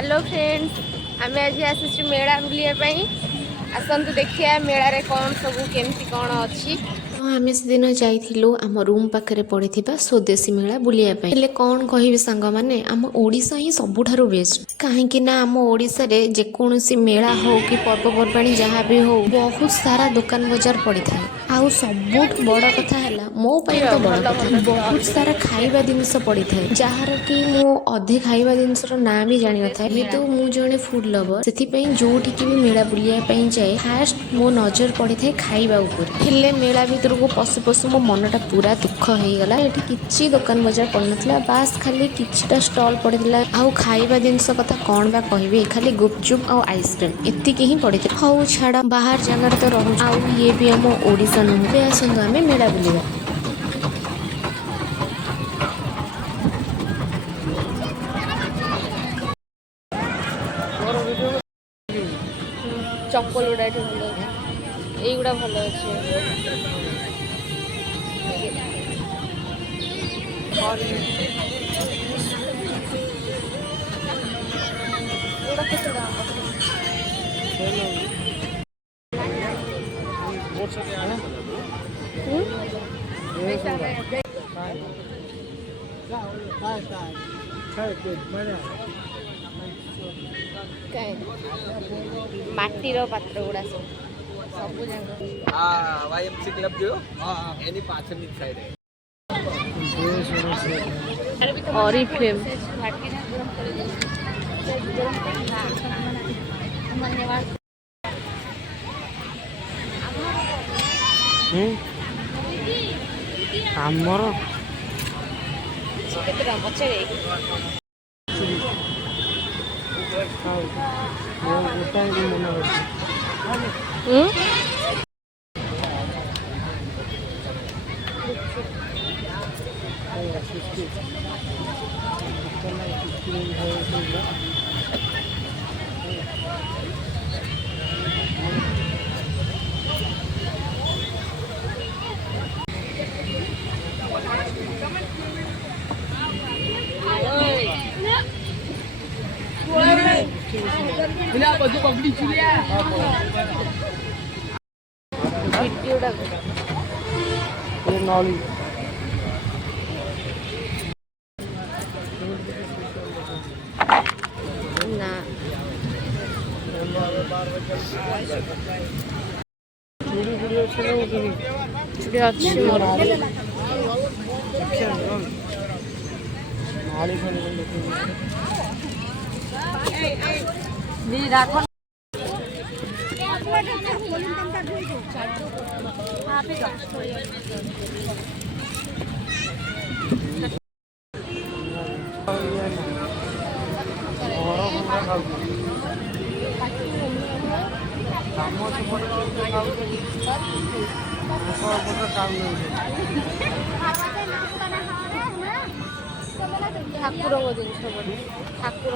Hello friends, आम आज आसी मेला बुलाई। आसतु देखिए मेला रे कौन सब केमती कौन अच्छी। आम से दिन जाइलु आम रूम पाखे पड़ी स्वदेशी मेला बुलायापी। हेले कौन कहि सांग माने आम ओडिशा ही सबुठारु बेस्ट। कहीं आम ओडिशा रे जेकोसी मेला हो कि पर्वपर्वाणी जहाँ भी हो बहुत सारा दुकान बजार पड़ी थाए। आउ सबुठ बड़ कथा है मो तो बड़ कथा बहुत सारा खाइबा जिनस पड़ी थाए जार कि मु अधे खाइबा जिनसर ना भी जानी नथाए। जेहेतु मु जणे फूड लवर सेथिपई जोठिकी भी मेला बुलिया पई जाए फास्ट मो नजर पड़ी थाए खाइबा ऊपर। हेले मेला भितर को पशु पशु मो मनटा पूरा दुख हो गला। एठी किछि दुकान बजार पड़ नथला, बास खाली किछिटा स्टॉल पड़िला। आउ खाइबा जिनस कथा कोन बा कहबे, खाली गुपचुप आउ आइसक्रीम एतिकी ही पड़िथि। हौ छाड़ बाहर जगह तो रहू आउ ये भी हम ओडिशा नुहे। आसंतु आमे मेला बुलिबा। चप्पल गुड़ा ये भल अच्छे, युवा भल अच्छे। माटीर पात्र गुड़ा सब YMC क्लब जो एनी पाछन नी साइड है ऑरिफ्लेम आमर केते पचारे नॉली ना चूड़ी अच्छी मोर ठाकुर जिन ठाकुर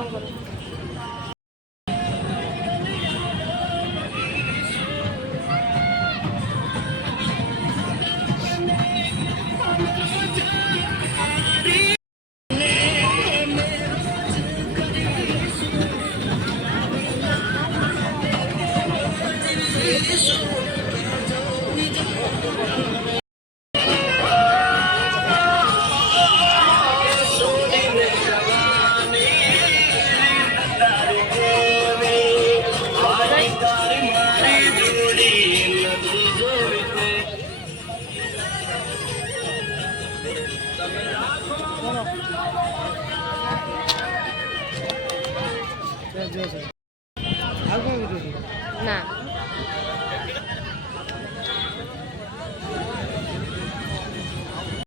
ना